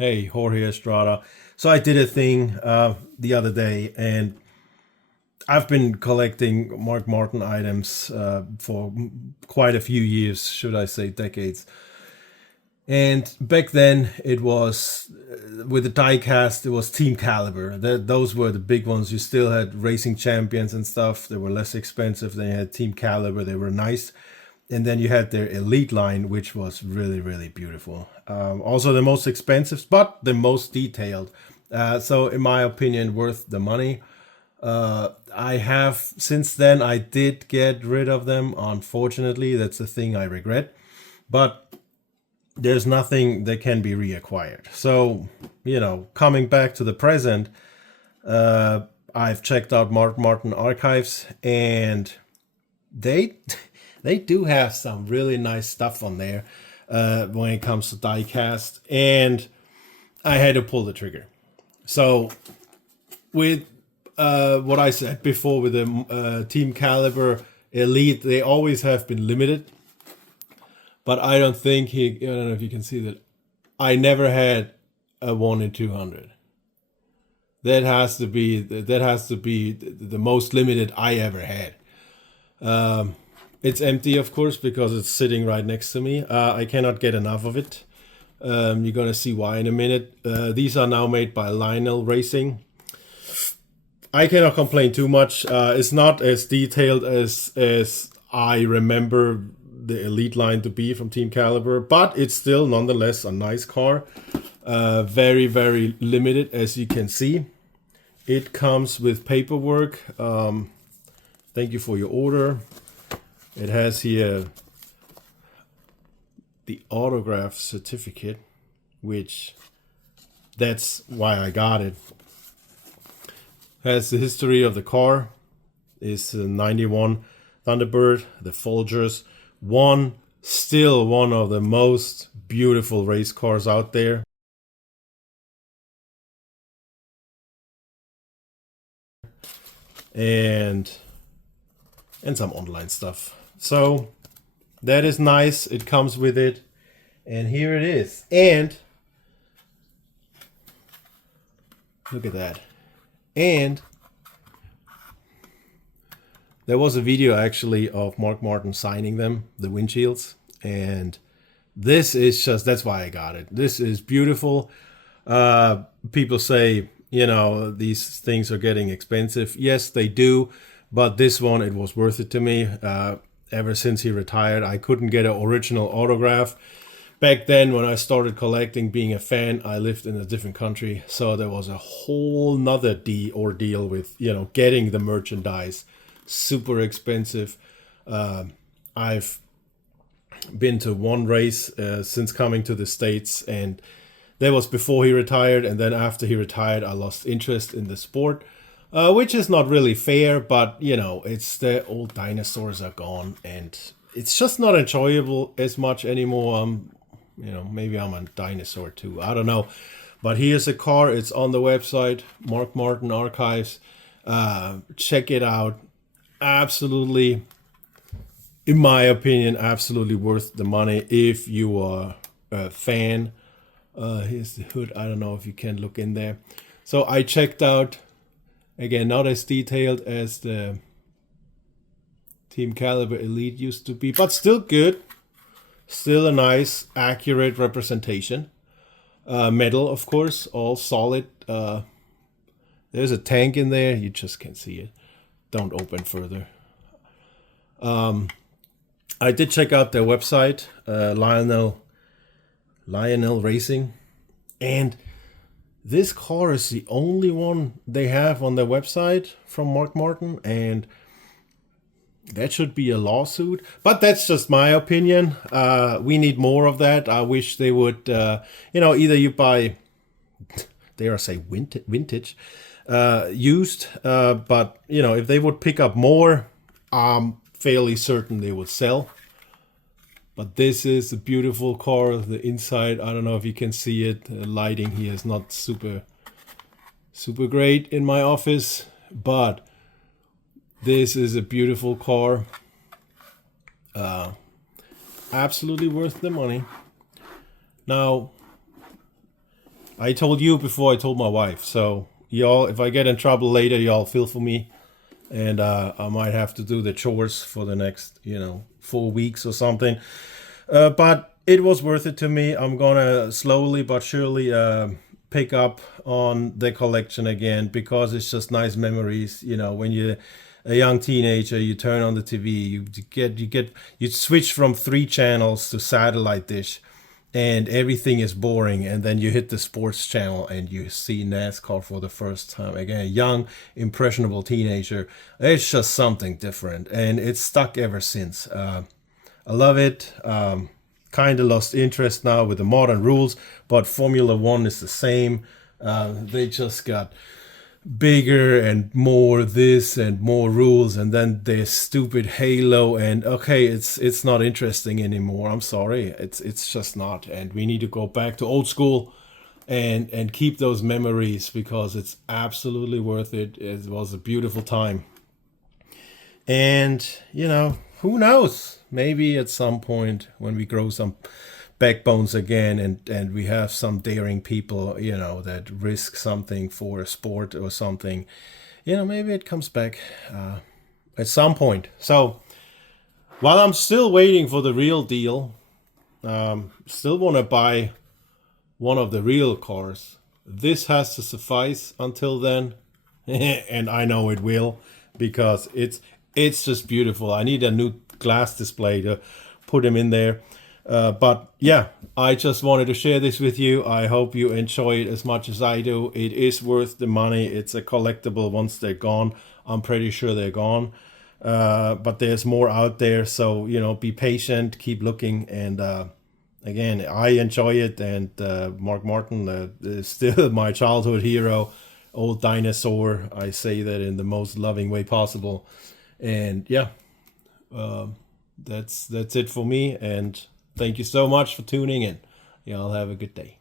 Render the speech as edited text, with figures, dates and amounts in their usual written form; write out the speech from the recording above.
Hey, Jorge Estrada. So I did a thing the other day, and I've been collecting Mark Martin items for quite a few years, should I say, decades. And back then, it was with the diecast, it was Team Caliber. Those were the big ones. You still had Racing Champions and stuff. They were less expensive. Then you had Team Caliber. They were nice. And then you had their Elite line, which was really, really beautiful. Also, the most expensive, but the most detailed. So, in my opinion, worth the money. I have since then I did get rid of them. Unfortunately, that's the thing I regret. But there's nothing that can be reacquired. So, coming back to the present, I've checked out Mark Martin archives, and they they do have some really nice stuff on there when it comes to diecast, and I had to pull the trigger. So with what I said before with the Team Caliber Elite, they always have been limited. But I don't think I don't know if you can see that. I never had a 1 in 200. That has to be the most limited I ever had. It's empty, of course, because it's sitting right next to me. I cannot get enough of it. You're gonna see why in a minute. These are now made by Lionel Racing. I cannot complain too much. It's not as detailed as I remember the Elite line to be from Team Caliber, but it's still nonetheless a nice car. Very, very limited, as you can see. It comes with paperwork. Thank you for your order. It has here the autograph certificate, which that's why I got it. Has the history of the car. Is 91 Thunderbird, the Folgers. Still one of the most beautiful race cars out there. And some online stuff. So that is nice. It comes with it. And here it is. And look at that. And there was a video actually of Mark Martin signing them, the windshields. And this is that's why I got it. This is beautiful. People say, these things are getting expensive. Yes, they do. But this one, it was worth it to me. Ever since he retired, I couldn't get an original autograph. Back then, when I started collecting, being a fan, I lived in a different country. So there was a whole nother ordeal with, getting the merchandise. Super expensive. I've been to one race since coming to the States, and that was before he retired. And then after he retired, I lost interest in the sport. Which is not really fair, but it's the old dinosaurs are gone, and it's just not enjoyable as much anymore. Maybe I'm a dinosaur too. I don't know, but here's a car. It's on the website, Mark Martin Archives. Check it out. Absolutely, in my opinion, absolutely worth the money if you are a fan. Here's the hood. I don't know if you can look in there. So I checked out. Again, not as detailed as the Team Caliber Elite used to be, but still good. Still a nice, accurate representation. Metal, of course, all solid. There's a tank in there. You just can't see it. Don't open further. I did check out their website, Lionel Racing, and this car is the only one they have on their website from Mark Martin, and that should be a lawsuit. But that's just my opinion. We need more of that. I wish they would, either you buy, dare I say, vintage, used. But, if they would pick up more, I'm fairly certain they would sell. But this is a beautiful car. The inside, I don't know if you can see it. The lighting here is not super great in my office. But this is a beautiful car. Absolutely worth the money. Now, I told you before I told my wife. So y'all, if I get in trouble later, y'all feel for me, and I might have to do the chores for the next 4 weeks or something. But it was worth it to me. I'm gonna slowly but surely pick up on the collection again because it's just nice memories. When you're a young teenager, you turn on the TV, you switch from 3 channels to satellite dish, and everything is boring. And then you hit the sports channel and you see NASCAR for the first time again. A young, impressionable teenager. It's just something different, and it's stuck ever since. I love it. Kind of lost interest now with the modern rules, but Formula One is the same. They just got bigger and more this and more rules, and then there's stupid Halo, and okay, it's not interesting anymore. I'm sorry, it's just not, and we need to go back to old school and keep those memories because it's absolutely worth it. It was a beautiful time, and who knows? Maybe at some point when we grow some backbones again and we have some daring people, that risk something for a sport or something, maybe it comes back at some point. So while I'm still waiting for the real deal, still want to buy one of the real cars. This has to suffice until then, and I know it will because it's just beautiful. I need a new glass display to put them in there. But yeah, I just wanted to share this with you. I hope you enjoy it as much as I do. It is worth the money. It's a collectible. Once they're gone, I'm pretty sure they're gone. But there's more out there. So, be patient, keep looking. And again, I enjoy it. And Mark Martin is still my childhood hero, old dinosaur. I say that in the most loving way possible. And yeah, that's it for me. And thank you so much for tuning in. Y'all have a good day.